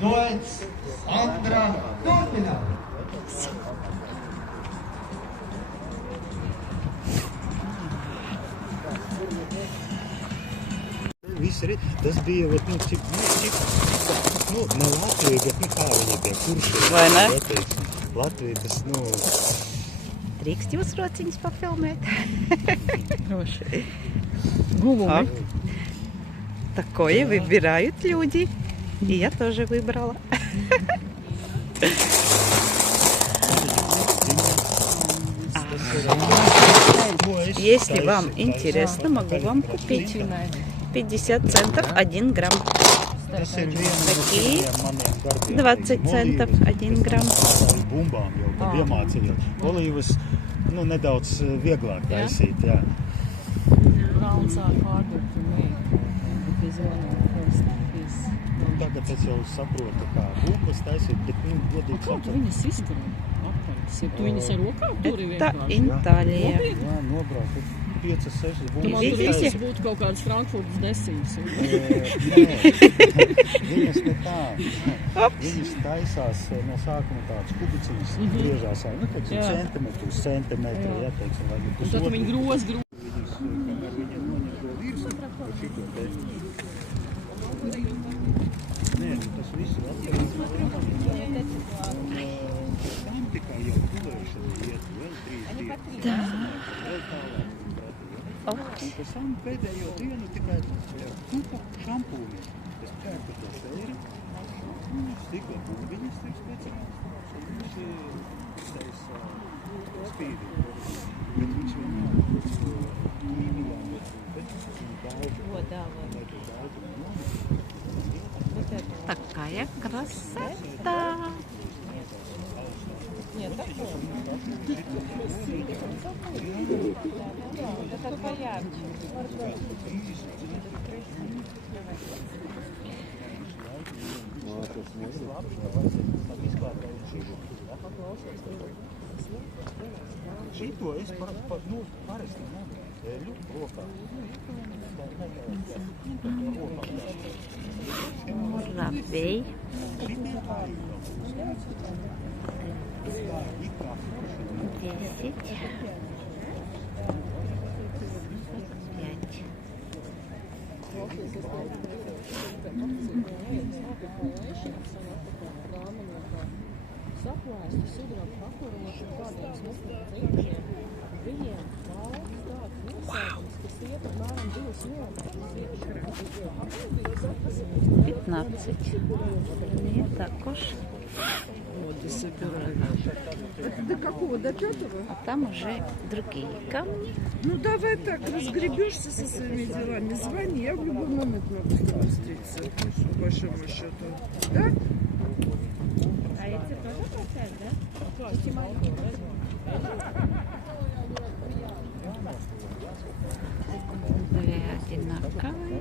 Duets Andra Turpina. Viss arī, tas bija, vat, cik, ne Latvija, bet, kā viņi tie kurši. Vai ne? Latvija, tas, Drīkst jūs rociņus pafilmēt? Хороший. Губами. Такое выбирают люди. И я тоже выбрала. Если вам интересно, могу вам купить 50 центов 1 грамм. Такие 20 центов 1 грамм. Bumbām jau, kad iemācījāt. Olīvas, nedaudz vieglāk taisīt, jā. Browns are harder to make because one of the first is. Tagad es jau saprotu, kā bumbas taisīt, bet, godīgi Kā tu viņas izturi? Ja tu viņas ar rokām turi Это vienkārši? Италия. Jā, nobraukt 5-6 Tu bumbas. man tur Visi? viss būtu kaut kādas Frankfurtas desītas. Viņas ne tā. Viņas taisās no sākuma tāds kubiciņas, griežās, teiksim, centimetru uz centimetru, jā, teiksim, vai Un tad tu viņi groz. Viņas, kamēr viņa noņem to virsu, pa šito te. Nē, tas viss ir atkarīgs. Tam tikai jau gulēšana iet vēl 3 dienas. Vēl tālāk. Un pēc tam pēdējo dienu tikai kupa šampūni. Es pērku to sēri, stikla bumbiņas tiek speciāls, un viņš taisa spīdi. Bet viņš vienmēr ķīmijā, Такая красота. Нет, такое. Это поярче. Šito es parasti eļu rokā. Муравей. Десять. 5. Saplēsti sudraba pakuroši kādiem smukļiem. Viņiem daudz tāds virsētums, kas iet apmēram 2 minūtes. 15. Я також. Вот собираем. Это до какого? До 5-го? А там уже другие камни. Ну давай так, разгребешься со своими делами, звони, я в любой момент могу с тобой встретиться, по большому счету. Да? А эти тоже получают, да? Эти маленькие. Две одинаковые.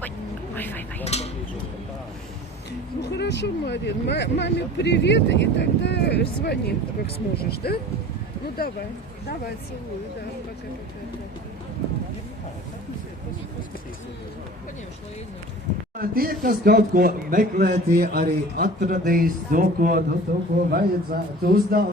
Ой. Ну хорошо, Марин, маме привет, и тогда звони, как сможешь, да? Ну давай, целую, да, пока-пока. Tie, kas kaut ko meklē, tie arī atradīs to, ko vajadzētu uzdevēt.